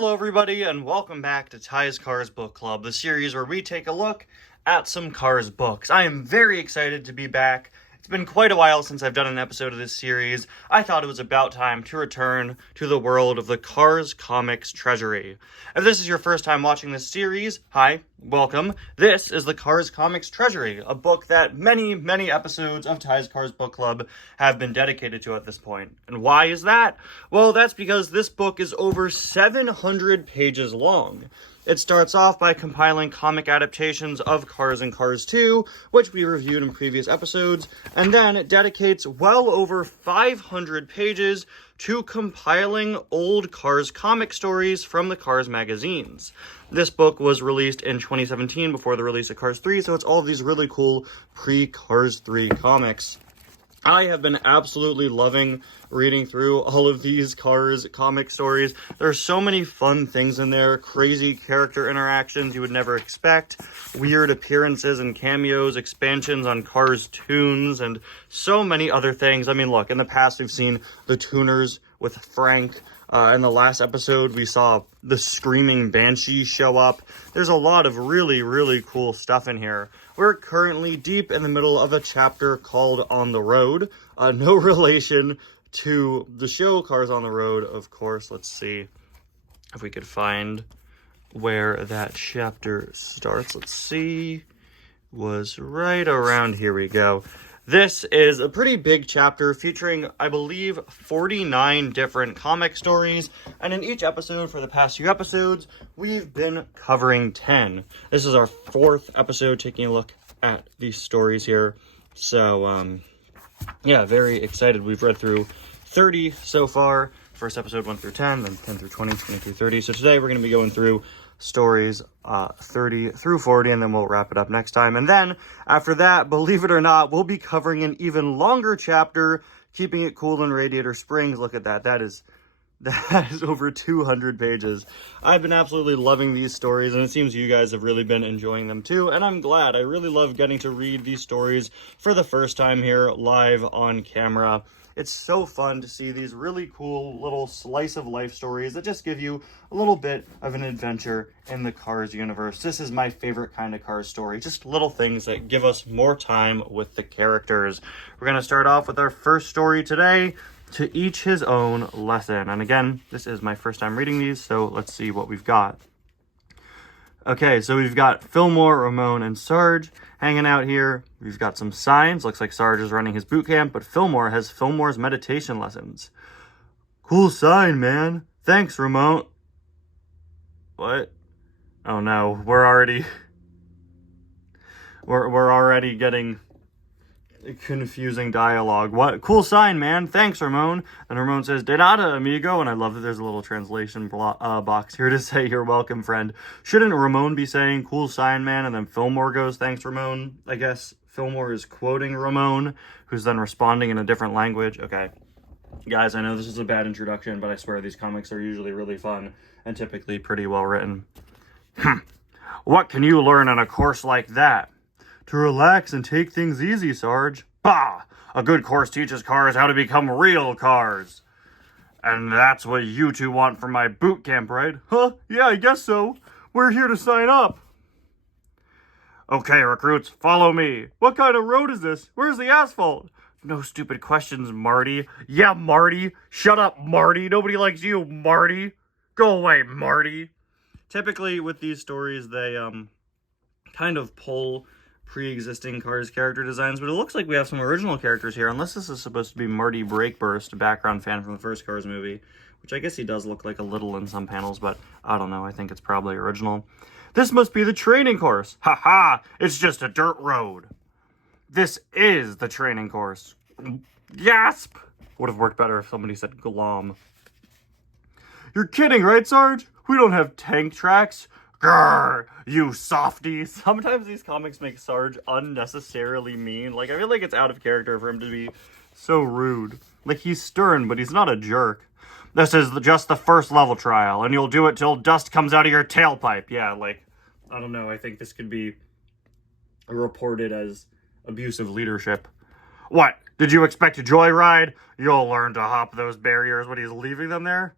Hello everybody and welcome back to Ty's Cars Book Club, the series where we take a look at some Cars books. I am very excited to be back. It's been quite a while since I've done an episode of this series. I thought it was about time to return to the world of the Cars Comics Treasury. If this is your first time watching this series, hi, welcome. This is the Cars Comics Treasury, a book that many episodes of Ty's Cars Book Club have been dedicated to at this point. And why is that? Well, that's because this book is over 700 pages long. It starts off by compiling comic adaptations of Cars and Cars 2, which we reviewed in previous episodes, and then it dedicates well over 500 pages to compiling old Cars comic stories from the Cars magazines. This book was released in 2017 before the release of Cars 3, so it's all of these really cool pre-Cars 3 comics. I have been absolutely loving reading through all of these Cars comic stories. There are so many fun things in there, crazy character interactions you would never expect, weird appearances and cameos, expansions on Cars tunes, and so many other things. I mean, look, in the past we've seen the tuners with Frank. In the last episode, we saw the Screaming Banshee show up. There's a lot of really cool stuff in here. We're currently deep in the middle of a chapter called On the Road. No relation to the show Cars on the Road, of course. Let's see if we could find where that chapter starts. Let's see. Was right around here we go. This is a pretty big chapter featuring, I believe, 49 different comic stories, and in each episode for the past few episodes, we've been covering 10. This is our 4th episode taking a look at these stories here, so, yeah, very excited. We've read through 30 so far. First episode 1 through 10, then 10 through 20, 20 through 30, so today we're going to be going through stories 30 through 40, and then we'll wrap it up next time. And then after that, believe it or not, we'll be covering an even longer chapter, Keeping It Cool in Radiator Springs. Look at that. That is over 200 pages. I've been absolutely loving these stories, and it seems you guys have really been enjoying them too, and I'm glad. I really love getting to read these stories for the first time here live on camera. It's so fun to see these really cool little slice of life stories that just give you a little bit of an adventure in the Cars universe. This is my favorite kind of Cars story. Just little things that give us more time with the characters. We're going to start off with our first story today, To Each His Own Lesson. And again, this is my first time reading these, so let's see what we've got. Okay, so we've got Fillmore, Ramon, and Sarge hanging out here. We've got some signs. Looks like Sarge is running his boot camp, but Fillmore has Fillmore's meditation lessons. Cool sign, man. Thanks, Ramon. What? Oh no, we're already getting confusing dialogue. What? Cool sign, man. Thanks, Ramon. And Ramon says, De nada, amigo. And I love that there's a little translation box here to say, you're welcome, friend. Shouldn't Ramon be saying, cool sign, man? And then Fillmore goes, thanks, Ramon. I guess Fillmore is quoting Ramon, who's then responding in a different language. Okay. Guys, I know this is a bad introduction, but I swear these comics are usually really fun and typically pretty well written. What can you learn on a course like that? To relax and take things easy, Sarge. Bah! A good course teaches cars how to become real cars. And that's what you two want from my boot camp, right? Huh? Yeah, I guess so. We're here to sign up. Okay, recruits, follow me. What kind of road is this? Where's the asphalt? No stupid questions, Marty. Yeah, Marty. Shut up, Marty. Nobody likes you, Marty. Go away, Marty. Typically, with these stories, they, kind of pull pre-existing Cars character designs, but it looks like we have some original characters here, unless this is supposed to be Marty Breakburst, a background fan from the first Cars movie, which I guess he does look like a little in some panels, but I don't know, I think it's probably original. This must be the training course. Ha ha, it's just a dirt road. This is the training course. Gasp! Would have worked better if somebody said glom. You're kidding, right, Sarge? We don't have tank tracks. Grrr, you softy. Sometimes these comics make Sarge unnecessarily mean. Like, I feel like it's out of character for him to be so rude. Like, he's stern, but he's not a jerk. This is just the first level trial, and you'll do it till dust comes out of your tailpipe. Yeah, like, I don't know. I think this could be reported as abusive leadership. What? Did you expect a joyride? You'll learn to hop those barriers when he's leaving them there.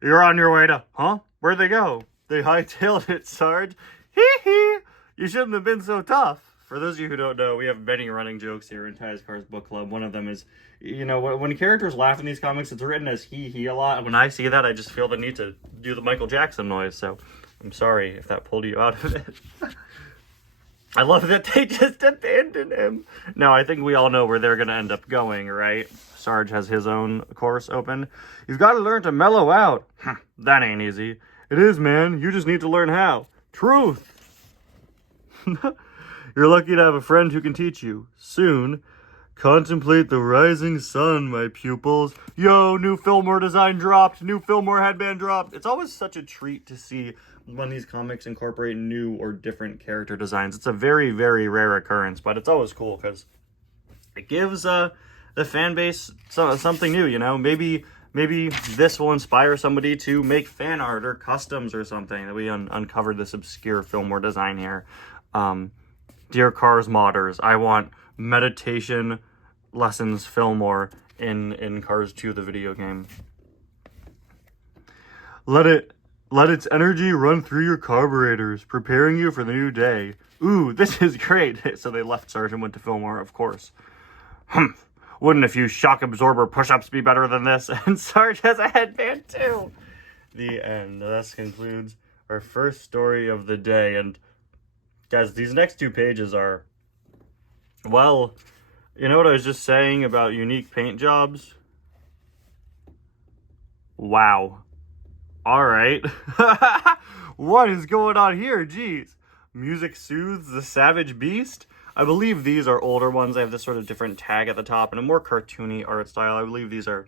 You're on your way to... Huh? Where'd they go? They hightailed it, Sarge. Hee hee! You shouldn't have been so tough. For those of you who don't know, we have many running jokes here in Ty's Cars Book Club. One of them is, you know, when characters laugh in these comics, it's written as he a lot. And when I see that, I just feel the need to do the Michael Jackson noise. So I'm sorry if that pulled you out of it. I love that they just abandoned him. Now, I think we all know where they're going to end up going, right? Sarge has his own course open. You've got to learn to mellow out. That ain't easy. It is, man. You just need to learn how. Truth. You're lucky to have a friend who can teach you. Soon, contemplate the rising sun, my pupils. Yo, new Fillmore design dropped. New Fillmore headband dropped. It's always such a treat to see when these comics incorporate new or different character designs. It's a very, very rare occurrence, but it's always cool because it gives the fan base something new, you know? Maybe this will inspire somebody to make fan art or customs or something. That we uncovered this obscure Fillmore design here. Dear Cars Modders, I want meditation lessons Fillmore in Cars 2, the video game. Let its energy run through your carburetors, preparing you for the new day. Ooh, this is great. So they left Sarge and went to Fillmore, of course. Wouldn't a few shock absorber push-ups be better than this? And Sarge has a headband too. The end. This concludes our first story of the day. And guys, these next 2 pages are, well, you know what I was just saying about unique paint jobs? Wow. All right. What is going on here? Jeez. Music soothes the savage beast. I believe these are older ones. They have this sort of different tag at the top and a more cartoony art style. I believe these are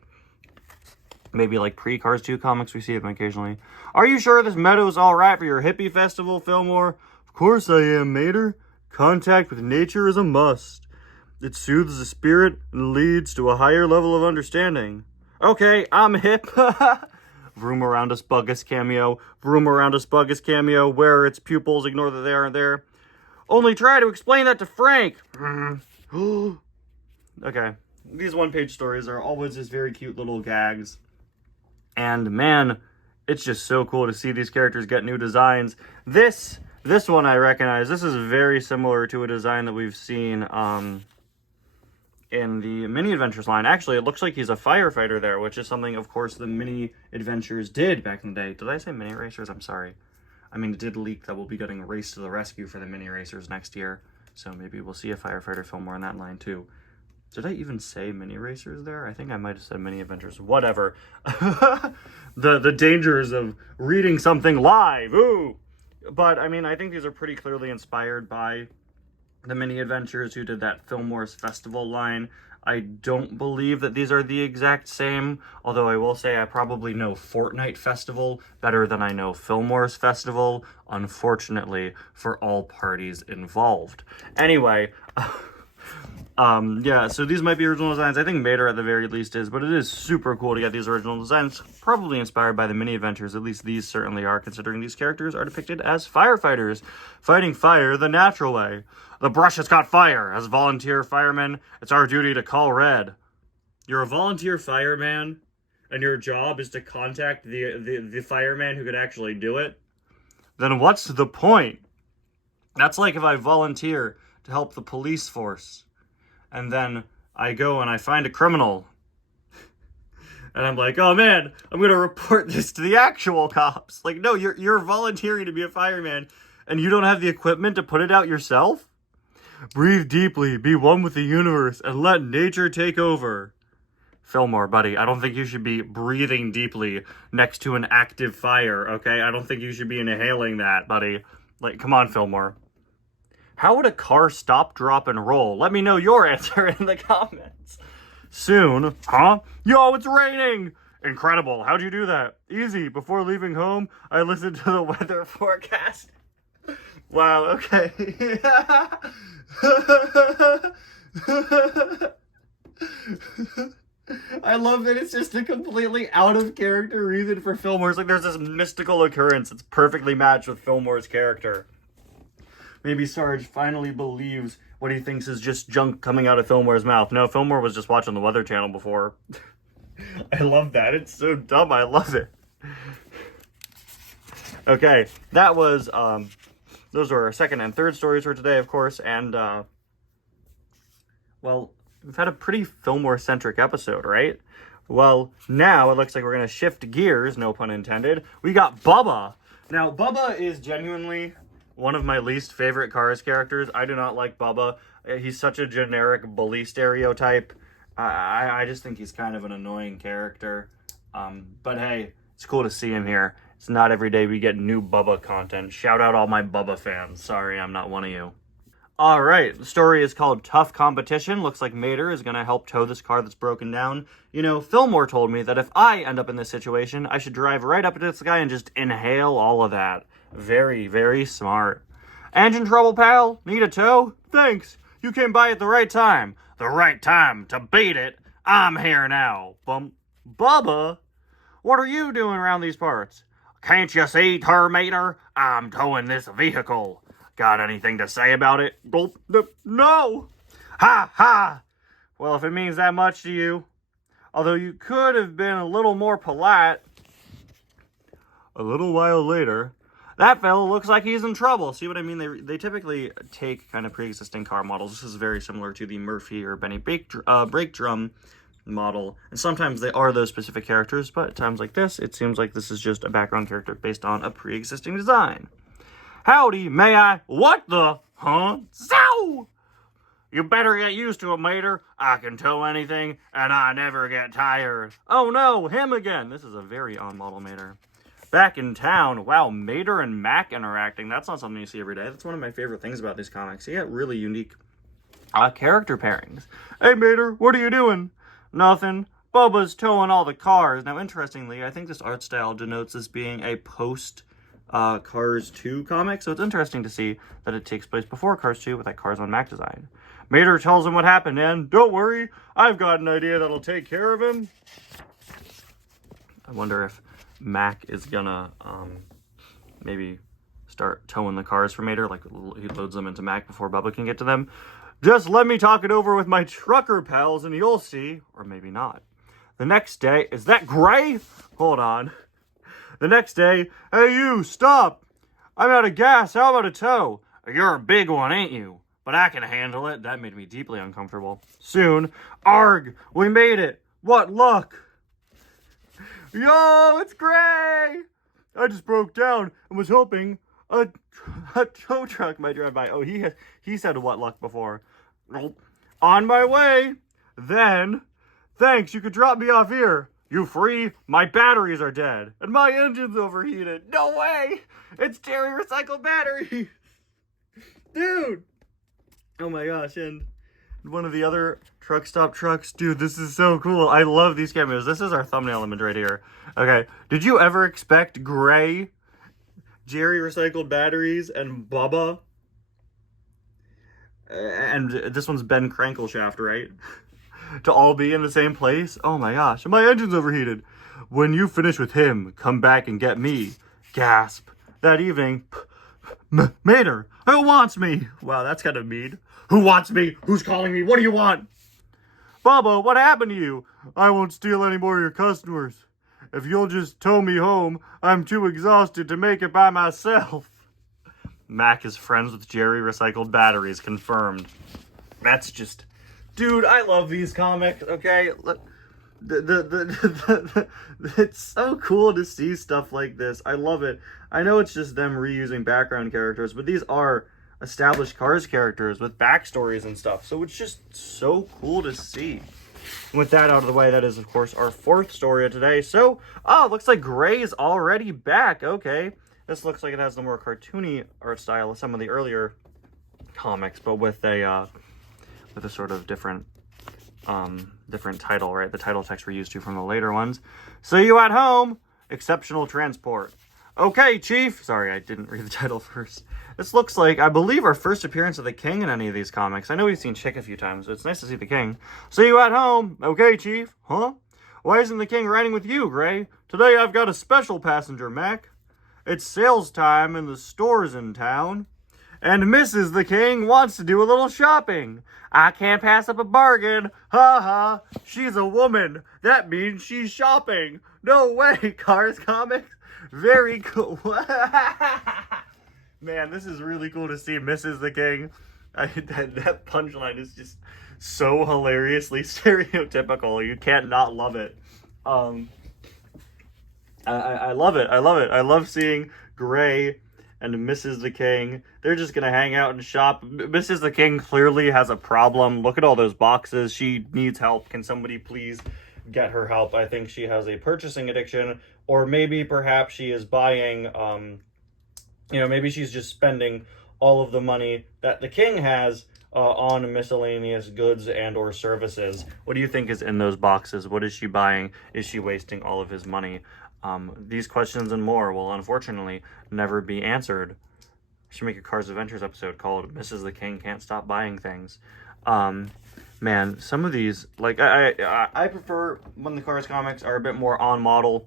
maybe like pre-Cars 2 comics. We see them occasionally. Are you sure this meadow's all right for your hippie festival, Fillmore? Of course I am, Mater. Contact with nature is a must. It soothes the spirit and leads to a higher level of understanding. Okay, I'm hip. Vroom around us, Buggus cameo. Vroom around us, Buggus cameo. Where are its pupils? Ignore that they aren't there. Only try to explain that to Frank. Okay. These one-page stories are always just very cute little gags. And man, it's just so cool to see these characters get new designs. This one I recognize. This is very similar to a design that we've seen in the Mini Adventures line. Actually, it looks like he's a firefighter there, which is something, of course, the Mini Adventures did back in the day. Did I say Mini Racers? I'm sorry. I mean, it did leak that we'll be getting Race to the Rescue for the Mini Racers next year. So maybe we'll see a firefighter Fillmore in that line, too. Did I even say Mini Racers there? I think I might have said Mini Adventures. Whatever. The dangers of reading something live. Ooh! But, I mean, I think these are pretty clearly inspired by the Mini Adventures who did that Fillmore's Festival line. I don't believe that these are the exact same, although I will say I probably know Fortnite Festival better than I know Fillmore's Festival, unfortunately, for all parties involved. Anyway, yeah, so these might be original designs. I think Mater at the very least is, but it is super cool to get these original designs, probably inspired by the Mini Adventures. At least these certainly are, considering these characters are depicted as firefighters, fighting fire the natural way. The brush has caught fire. As volunteer firemen, it's our duty to call red. You're a volunteer fireman, and your job is to contact the fireman who could actually do it? Then what's the point? That's like if I volunteer to help the police force, and then I go and I find a criminal, and I'm like, oh man, I'm going to report this to the actual cops. Like, no, you're volunteering to be a fireman, and you don't have the equipment to put it out yourself? Breathe deeply, be one with the universe, and let nature take over. Fillmore, buddy, I don't think you should be breathing deeply next to an active fire, okay? I don't think you should be inhaling that, buddy. Like, come on, Fillmore. How would a car stop, drop, and roll? Let me know your answer in the comments. Soon. Huh? Yo, it's raining! Incredible. How'd you do that? Easy. Before leaving home, I listened to the weather forecast. Wow, okay. I love that it's just a completely out of character reason for Fillmore. It's like there's this mystical occurrence that's perfectly matched with Fillmore's character. Maybe Sarge finally believes what he thinks is just junk coming out of Fillmore's mouth. No, Fillmore was just watching the Weather Channel before. I love that. It's so dumb. I love it. Okay, that was, those were our second and third stories for today, of course, and, well, we've had a pretty Fillmore-centric episode, right? Well, now it looks like we're going to shift gears, no pun intended. We got Bubba. Now, Bubba is genuinely one of my least favorite Cars characters. I do not like Bubba. He's such a generic bully stereotype. I just think he's kind of an annoying character. But hey, it's cool to see him here. It's not every day we get new Bubba content. Shout out all my Bubba fans. Sorry, I'm not one of you. All right, the story is called Tough Competition. Looks like Mater is going to help tow this car that's broken down. You know, Fillmore told me that if I end up in this situation, I should drive right up to this guy and just inhale all of that. Very, very smart. Engine trouble, pal? Need a tow? Thanks. You came by at the right time. The right time to beat it. I'm here now. Bubba? What are you doing around these parts? Can't you see, Terminator? I'm towing this vehicle. Got anything to say about it? No! Ha ha! Well, if it means that much to you, although you could have been a little more polite. A little while later, that fellow looks like he's in trouble. See what I mean? They typically take kind of pre-existing car models. This is very similar to the Murphy or Benny brake drum model. And sometimes they are those specific characters, but at times like this, it seems like this is just a background character based on a pre-existing design. Howdy, may I? What the? Huh? So! You better get used to it, Mater. I can tow anything, and I never get tired. Oh no, him again. This is a very on-model Mater. Back in town, wow, Mater and Mac interacting. That's not something you see every day. That's one of my favorite things about these comics. You get really unique character pairings. Hey, Mater, what are you doing? Nothing. Bubba's towing all the cars. Now, interestingly, I think this art style denotes this being a post Cars 2 comic, so it's interesting to see that it takes place before Cars 2 with that Cars on Mac design. Mater tells him what happened, and don't worry, I've got an idea that'll take care of him. I wonder if Mac is gonna maybe start towing the cars for Mater, like he loads them into Mac before Bubba can get to them. Just let me talk it over with my trucker pals and you'll see, or maybe not. The next day, is that Gray? Hold on. The next day, hey you, stop! I'm out of gas, how about a tow? You're a big one, ain't you? But I can handle it. That made me deeply uncomfortable. Soon, arg, we made it. What luck! Yo, it's Gray! I just broke down and was hoping a tow truck might drive by. Oh, he said what luck before. On my way. Then, thanks, you could drop me off here. You free? My batteries are dead. And my engine's overheated. No way! It's Terry recycled batteries! Dude! Oh my gosh, and one of the other truck stop trucks. Dude, this is so cool. I love these cameos. This is our thumbnail image right here. Okay, did you ever expect Gray, Jerry recycled batteries, and Bubba? And this one's Ben Crankleshaft, right? To all be in the same place? Oh my gosh, my engine's overheated. When you finish with him, come back and get me. Gasp. That evening, Mater, who wants me? Wow, that's kind of mean. Who wants me? Who's calling me? What do you want? Bubba, what happened to you? I won't steal any more of your customers. If you'll just tow me home, I'm too exhausted to make it by myself. Mac is friends with Jerry recycled batteries, confirmed. That's just... Dude, I love these comics, okay? It's so cool to see stuff like this. I love it. I know it's just them reusing background characters, but these are established Cars characters with backstories and stuff, so it's just so cool to see. And with that out of the way, that is, of course, our fourth story of today. So, oh, it looks like Gray's already back. Okay. This looks like it has the more cartoony art style of some of the earlier comics, but with a sort of different title, right? The title text we're used to from the later ones. See you at home! Exceptional transport. Okay, Chief! Sorry, I didn't read the title first. This looks like, I believe, our first appearance of the King in any of these comics. I know we've seen Chick a few times, but it's nice to see the King. See you at home! Okay, Chief. Huh? Why isn't the King riding with you, Gray? Today I've got a special passenger, Mac. It's sales time in the stores in town. And Mrs. the King wants to do a little shopping. I can't pass up a bargain. Ha ha. She's a woman. That means she's shopping. No way, Cars comics. Very cool. Man, this is really cool to see Mrs. the King. That punchline is just so hilariously stereotypical. You can't not love it. I love it. I love it. I love seeing Gray and Mrs. the King. They're just gonna hang out and shop. Mrs. the King clearly has a problem. Look at all those boxes. She needs help. Can somebody please get her help? I think she has a purchasing addiction, or maybe perhaps she is buying, maybe she's just spending all of the money that the king has on miscellaneous goods and or services. What do you think is in those boxes? What is she buying? Is she wasting all of his money? These questions and more will unfortunately never be answered. I should make a Cars Adventures episode called Mrs. the King Can't Stop Buying Things. Man, some of these, like, I prefer when the Cars comics are a bit more on model.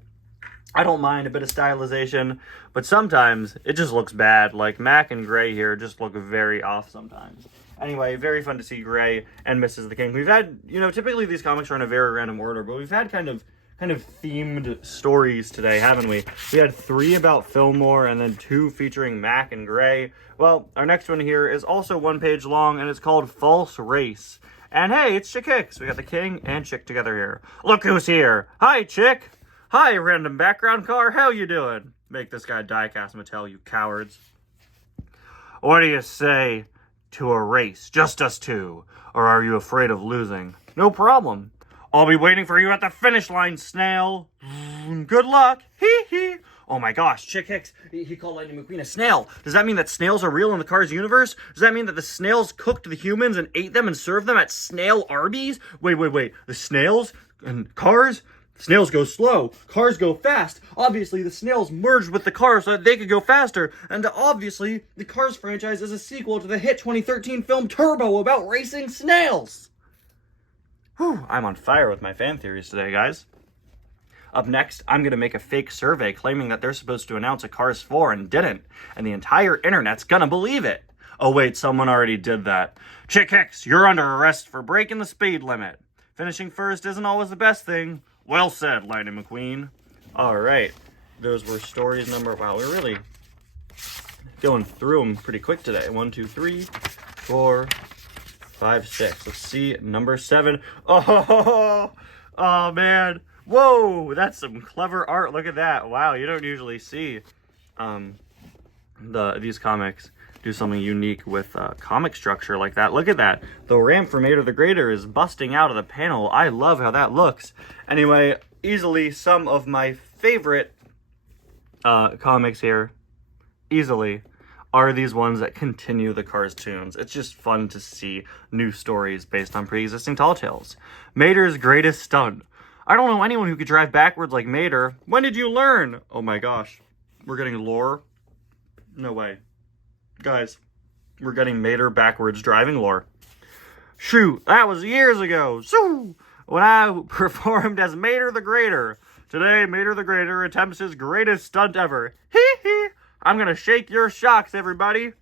I don't mind a bit of stylization, but sometimes it just looks bad. Like Mac and Gray here just look very off sometimes. Anyway, very fun to see Gray and Mrs. the King. We've had, typically these comics are in a very random order, but we've had kind of themed stories today, haven't we? We had 3 about Fillmore and then 2 featuring Mac and Gray. Well, our next one here is also 1 page long, and it's called False Race. And hey, it's Chick Hicks. We got the King and Chick together here. Look who's here. Hi, Chick. Hi, random background car. How you doing? Make this guy diecast Mattel, you cowards. What do you say to a race? Just us 2. Or are you afraid of losing? No problem. I'll be waiting for you at the finish line, snail. Good luck. Hee hee. Oh my gosh, Chick Hicks, he called Lightning McQueen a snail. Does that mean that snails are real in the Cars universe? Does that mean that the snails cooked the humans and ate them and served them at Snail Arby's? Wait. The snails and cars? Snails go slow, cars go fast. Obviously, the snails merged with the cars so that they could go faster. And obviously, the Cars franchise is a sequel to the hit 2013 film Turbo about racing snails. Whew, I'm on fire with my fan theories today, guys. Up next, I'm going to make a fake survey claiming that they're supposed to announce a Cars 4 and didn't. And the entire internet's going to believe it. Oh wait, someone already did that. Chick Hicks, you're under arrest for breaking the speed limit. Finishing first isn't always the best thing. Well said, Lightning McQueen. Alright, those were stories number... Wow, we're really going through them pretty quick today. 1, 2, 3, 4, 5, 6. Let's see, number 7. Oh man. Whoa, that's some clever art. Look at that. Wow, you don't usually see these comics do something unique with comic structure like that. Look at that. The ramp for Mater the Greater is busting out of the panel. I love how that looks. Anyway, easily some of my favorite comics here, easily, are these ones that continue the Cars tunes. It's just fun to see new stories based on pre-existing tall tales. Mater's greatest stunt. I don't know anyone who could drive backwards like Mater. When did you learn? Oh my gosh. We're getting lore? No way. Guys, we're getting Mater backwards driving lore. Shoot, that was years ago. So, when I performed as Mater the Greater. Today, Mater the Greater attempts his greatest stunt ever. Hee hee. I'm gonna shake your shocks, everybody.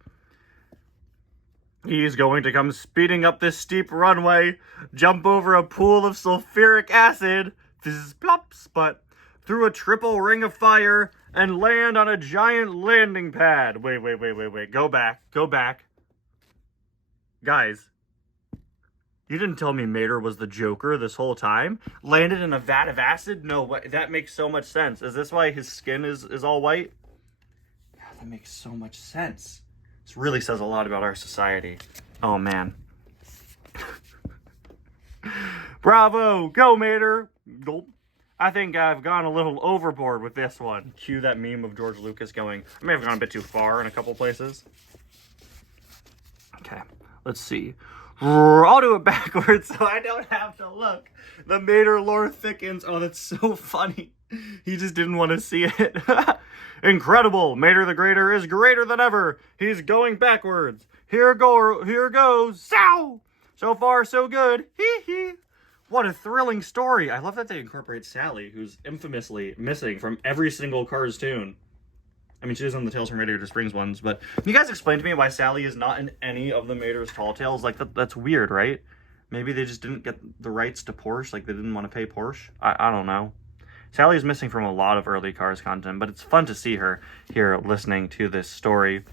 He's going to come speeding up this steep runway, jump over a pool of sulfuric acid, fizz plops, but through a triple ring of fire, and land on a giant landing pad. Wait. Go back. Guys, you didn't tell me Mater was the Joker this whole time? Landed in a vat of acid? No way. That makes so much sense. Is this why his skin is all white? Yeah, that makes so much sense. This really says a lot about our society. Oh, man. Bravo! Go, Mater! Gulp. I think I've gone a little overboard with this one. Cue that meme of George Lucas going, I may have gone a bit too far in a couple places. Okay, let's see. I'll do it backwards so I don't have to look. The Mater lore thickens. Oh, that's so funny. He just didn't want to see it. Incredible! Mater the Greater is greater than ever. He's going backwards. Here goes. Sow! So far, so good. Hee hee. What a thrilling story. I love that they incorporate Sally, who's infamously missing from every single Cars tune. I mean, she is on the Tales from Radiator Springs ones, but can you guys explain to me why Sally is not in any of the Mater's Tall Tales? Like, that's weird, right? Maybe they just didn't get the rights to Porsche, like they didn't want to pay Porsche? I don't know. Sally's missing from a lot of early Cars content, but it's fun to see her here listening to this story.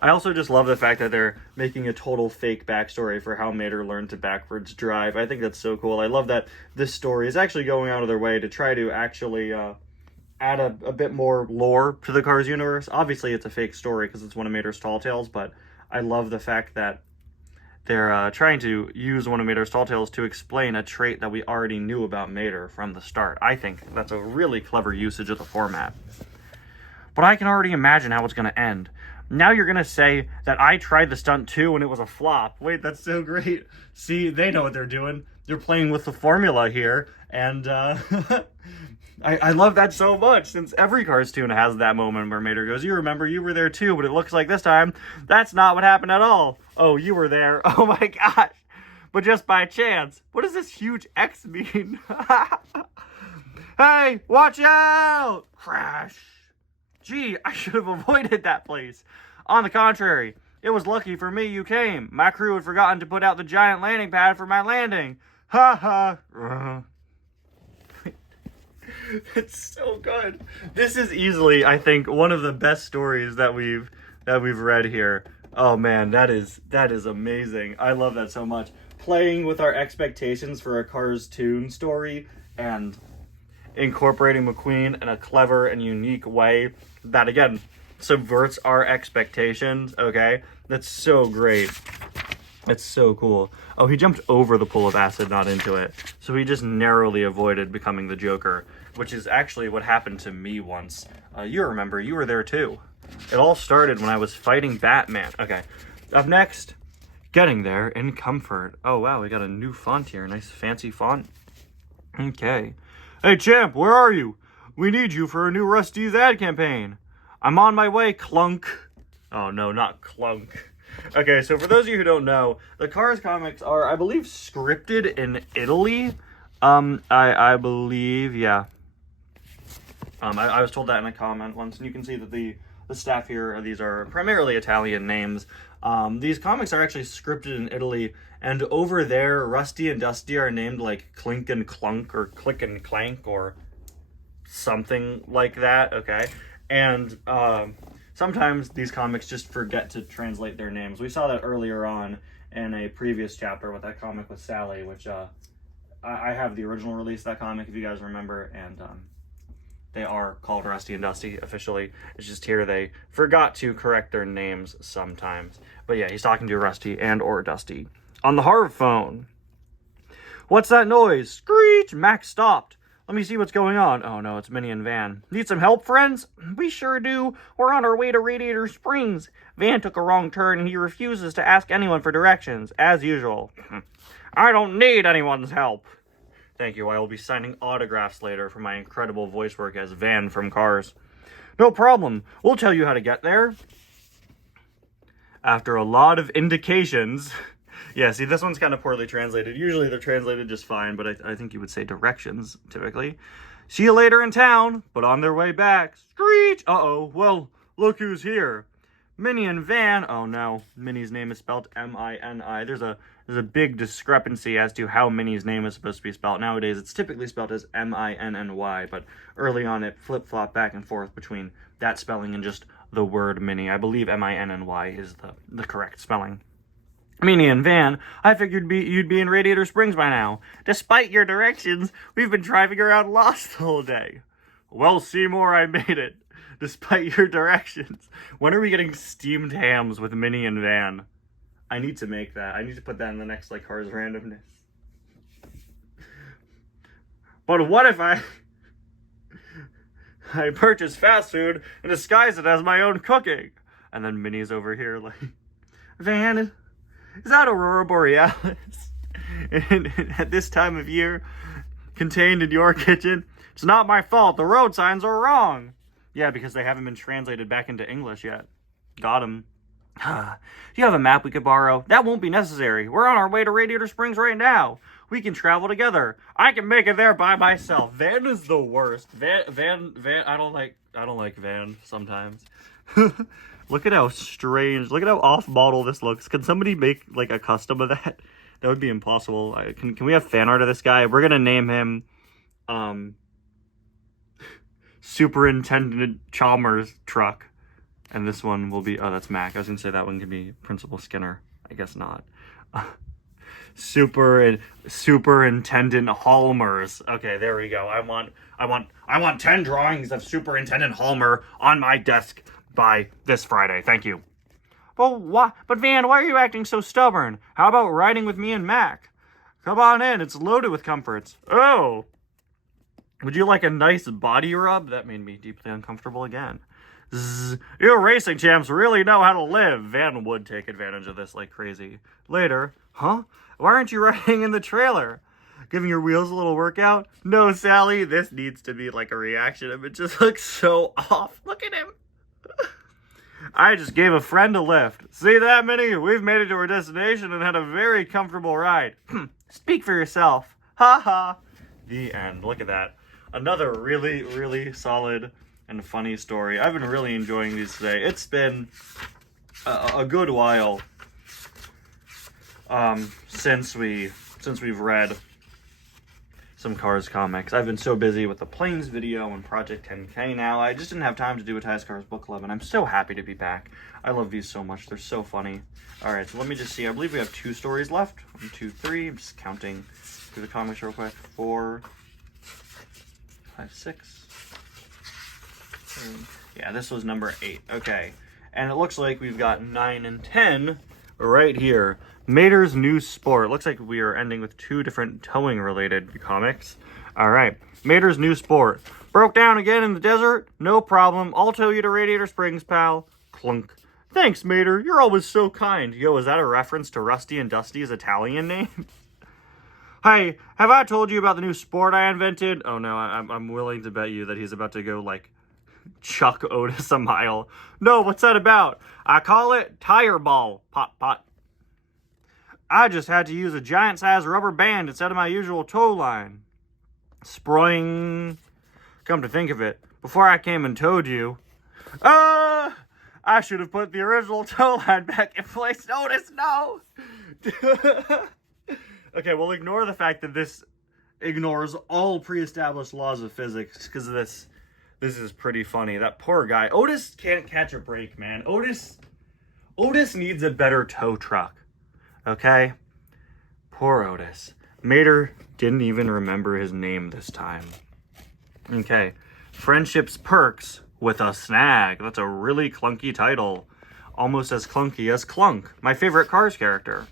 I also just love the fact that they're making a total fake backstory for how Mater learned to backwards drive. I think that's so cool. I love that this story is actually going out of their way to try to actually add a bit more lore to the Cars universe. Obviously, it's a fake story because it's one of Mater's tall tales, but I love the fact that they're trying to use one of Mater's tall tales to explain a trait that we already knew about Mater from the start. I think that's a really clever usage of the format. But I can already imagine how it's going to end. Now you're going to say that I tried the stunt too and it was a flop. Wait, that's so great. See, they know what they're doing. They're playing with the formula here. And I love that so much, since every cartoon has that moment where Mater goes, you remember, you were there too, but it looks like this time, that's not what happened at all. Oh, you were there. Oh my gosh. But just by chance. What does this huge X mean? Hey, watch out! Crash. Gee, I should have avoided that place. On the contrary, it was lucky for me you came. My crew had forgotten to put out the giant landing pad for my landing. Ha ha. It's so good. This is easily, I think, one of the best stories that we've read here. Oh man, that is amazing. I love that so much. Playing with our expectations for a Cars Toon story and incorporating McQueen in a clever and unique way that, again, subverts our expectations, okay? That's so great. It's so cool. Oh, he jumped over the pool of acid, not into it. So he just narrowly avoided becoming the Joker, which is actually what happened to me once. You remember, you were there too. It all started when I was fighting Batman. Okay, up next, Getting There in Comfort. Oh, wow, we got a new font here. Nice fancy font. Okay. Hey, champ, where are you? We need you for a new Rusty's ad campaign. I'm on my way, Clunk. Oh, no, not Clunk. Okay, so for those of you who don't know, the Cars comics are, I believe, scripted in Italy. I believe, yeah. I was told that in a comment once, and you can see that the staff here, these are primarily Italian names. These comics are actually scripted in Italy, and over there, Rusty and Dusty are named like Clink and Clunk, or Click and Clank, or something like that, okay? And sometimes these comics just forget to translate their names. We saw that earlier on in a previous chapter with that comic with Sally, which I have the original release of that comic, if you guys remember, and they are called Rusty and Dusty officially. It's just here they forgot to correct their names sometimes. But yeah, he's talking to Rusty and or Dusty on the Harv phone. What's that noise? Screech! Max stopped. Let me see what's going on. Oh no, it's Minnie and Van. Need some help, friends? We sure do. We're on our way to Radiator Springs. Van took a wrong turn and he refuses to ask anyone for directions, as usual. I don't need anyone's help. Thank you. I will be signing autographs later for my incredible voice work as Van from Cars. No problem. We'll tell you how to get there. After a lot of indications. Yeah, see, this one's kind of poorly translated. Usually they're translated just fine, but I think you would say directions, typically. See you later in town, but on their way back. Screech! Uh-oh. Well, look who's here. Minnie and Van. Oh, no. Minnie's name is spelled M-I-N-I. There's a big discrepancy as to how Minnie's name is supposed to be spelled. Nowadays, it's typically spelled as M-I-N-N-Y, but early on, it flip-flopped back and forth between that spelling and just the word Minnie. I believe M-I-N-N-Y is the correct spelling. Minnie and Van, I figured you'd be in Radiator Springs by now. Despite your directions, we've been driving around lost the whole day. Well, Seymour, I made it. Despite your directions. When are we getting steamed hams with Minnie and Van? I need to make that. I need to put that in the next, like, Cars randomness. But what if I purchase fast food and disguise it as my own cooking? And then Minnie's over here like, Van, is that Aurora Borealis? And at this time of year, contained in your kitchen? It's not my fault. The road signs are wrong. Yeah, because they haven't been translated back into English yet. Got 'em. Do you have a map we could borrow? That won't be necessary. We're on our way to Radiator Springs right now. We can travel together. I can make it there by myself. Van is the worst. Van. I don't like Van sometimes. Look at how strange. Look at how off-model this looks. Can somebody make like a custom of that? That would be impossible. Can we have fan art of this guy? We're gonna name him. Superintendent Chalmers truck. And this one will be, oh, that's Mac. I was gonna say that one could be Principal Skinner. I guess not. Superintendent Hallmers. Okay, there we go. I want 10 drawings of Superintendent Hallmer on my desk by this Friday. Thank you. But Van, why are you acting so stubborn? How about riding with me and Mac? Come on in. It's loaded with comforts. Oh. Would you like a nice body rub? That made me deeply uncomfortable again. Zzz, you racing champs really know how to live. Van would take advantage of this like crazy. Later, huh? Why aren't you riding in the trailer? Giving your wheels a little workout? No, Sally, this needs to be like a reaction. It just looks so off. Look at him. I just gave a friend a lift. See that, Minnie? We've made it to our destination and had a very comfortable ride. Speak for yourself. Ha ha. The end. Look at that. Another really, really solid and funny story. I've been really enjoying these today. It's been a good while since we've read some Cars comics. I've been so busy with the Planes video and Project 10K now. I just didn't have time to do a Ty's Cars book club, and I'm so happy to be back. I love these so much. They're so funny. All right, so let me just see. I believe we have 2 stories left. 1, 2, 3. I'm just counting through the comics real quick. 4, 5, 6. 7. Yeah, this was number 8. Okay, and it looks like we've got 9 and 10 right here. Mater's New Sport. Looks like we are ending with 2 different towing-related comics. All right. Mater's New Sport. Broke down again in the desert? No problem. I'll tow you to Radiator Springs, pal. Clunk. Thanks, Mater. You're always so kind. Yo, is that a reference to Rusty and Dusty's Italian name? Hey, have I told you about the new sport I invented? Oh, no, I'm willing to bet you that he's about to go, like, chuck Otis a mile. No, what's that about? I call it tire ball. Pot, pot. I just had to use a giant-sized rubber band instead of my usual tow line. Sproing. Come to think of it, before I came and towed you, I should have put the original tow line back in place. Notice, no! Okay, we'll ignore the fact that this ignores all pre-established laws of physics, because this is pretty funny. That poor guy. Otis can't catch a break, man. Otis needs a better tow truck. Okay? Poor Otis. Mater didn't even remember his name this time. Okay. Friendship's Perks with a Snag. That's a really clunky title. Almost as clunky as Clunk, my favorite Cars character.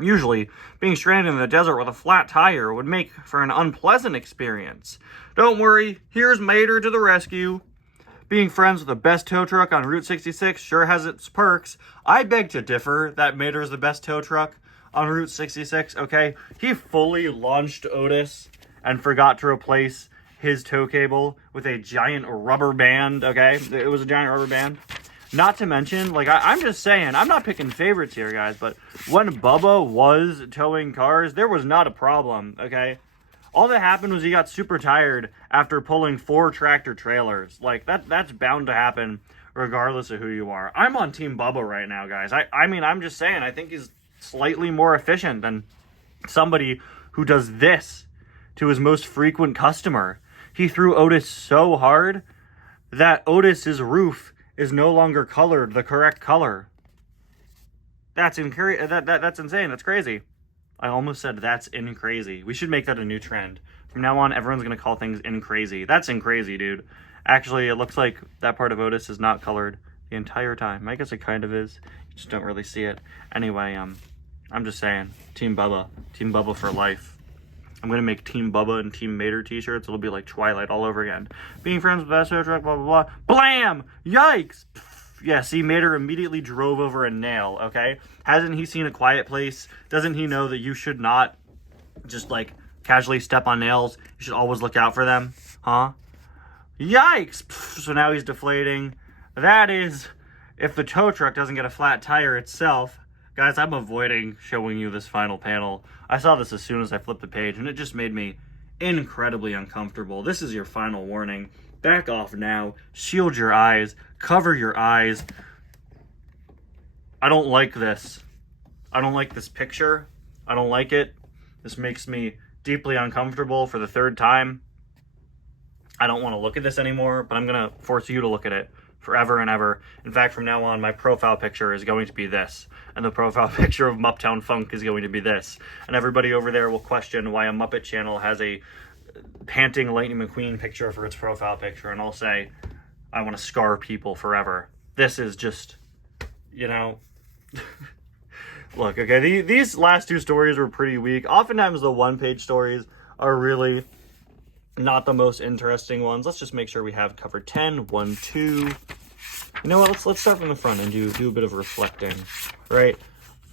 Usually, being stranded in the desert with a flat tire would make for an unpleasant experience. Don't worry, here's Mater to the rescue. Being friends with the best tow truck on Route 66 sure has its perks. I beg to differ that Mater is the best tow truck on Route 66, okay? He fully launched Otis and forgot to replace his tow cable with a giant rubber band, okay? It was a giant rubber band. Not to mention, like, I'm just saying, I'm not picking favorites here, guys, but when Bubba was towing cars, there was not a problem, okay? All that happened was he got super tired after pulling 4 tractor trailers. Like, that's bound to happen regardless of who you are. I'm on Team Bubba right now, guys. I mean, I'm just saying, I think he's slightly more efficient than somebody who does this to his most frequent customer. He threw Otis so hard that Otis's roof is no longer colored the correct color. That's insane. That's crazy. I almost said that's in crazy. We should make that a new trend. From now on, everyone's going to call things in crazy. That's in crazy, dude. Actually, it looks like that part of Otis is not colored the entire time. I guess it kind of is. You just don't really see it. Anyway, I'm just saying. Team Bubba. Team Bubba for life. I'm going to make Team Bubba and Team Mater t-shirts. It'll be like Twilight all over again. Being friends with the best tow truck, blah, blah, blah. Blam! Yikes! Yeah, see, Mater immediately drove over a nail, okay? Hasn't he seen A Quiet Place? Doesn't he know that you should not just, like, casually step on nails? You should always look out for them, huh? Yikes! So now he's deflating. That is, if the tow truck doesn't get a flat tire itself. Guys, I'm avoiding showing you this final panel. I saw this as soon as I flipped the page, and it just made me incredibly uncomfortable. This is your final warning. Back off now. Shield your eyes. Cover your eyes. I don't like this. I don't like this picture. I don't like it. This makes me deeply uncomfortable for the 3rd time. I don't want to look at this anymore, but I'm going to force you to look at it forever and ever. In fact, from now on, my profile picture is going to be this, and the profile picture of Muptown Funk is going to be this. And everybody over there will question why a Muppet channel has a panting Lightning McQueen picture for its profile picture, and I'll say, I want to scar people forever. This is just, you know... Look, okay, these last two stories were pretty weak. Oftentimes the one-page stories are really not the most interesting ones. Let's just make sure we have covered 10, 1, 2. You know what, let's start from the front and do a bit of reflecting, right?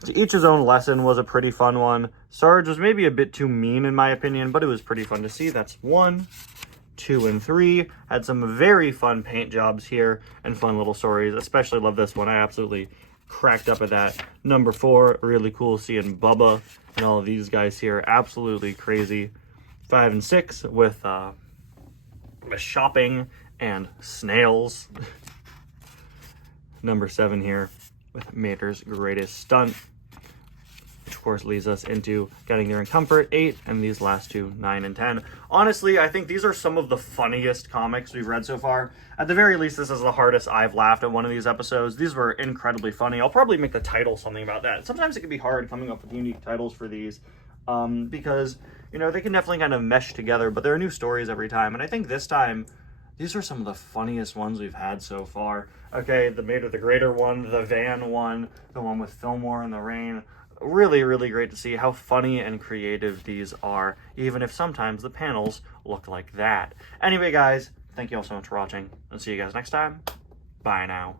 To each his own lesson was a pretty fun one. Sarge was maybe a bit too mean in my opinion, but it was pretty fun to see. That's 1, 2, and 3. Had some very fun paint jobs here and fun little stories. Especially love this one. I absolutely cracked up at that. Number 4, really cool seeing Bubba and all of these guys here. Absolutely crazy. 5 and 6 with shopping and snails. Number 7 here with Mater's greatest stunt, which of course leads us into Getting There in Comfort, 8, and these last two, 9 and 10. Honestly, I think these are some of the funniest comics we've read so far. At the very least, this is the hardest I've laughed at one of these episodes. These were incredibly funny. I'll probably make the title something about that. Sometimes it can be hard coming up with unique titles for these, because, you know, they can definitely kind of mesh together, but there are new stories every time, and I think this time, these are some of the funniest ones we've had so far. Okay, the Mater the Greater one, the van one, the one with Fillmore in the rain. Really, really great to see how funny and creative these are, even if sometimes the panels look like that. Anyway, guys, thank you all so much for watching, and see you guys next time. Bye now.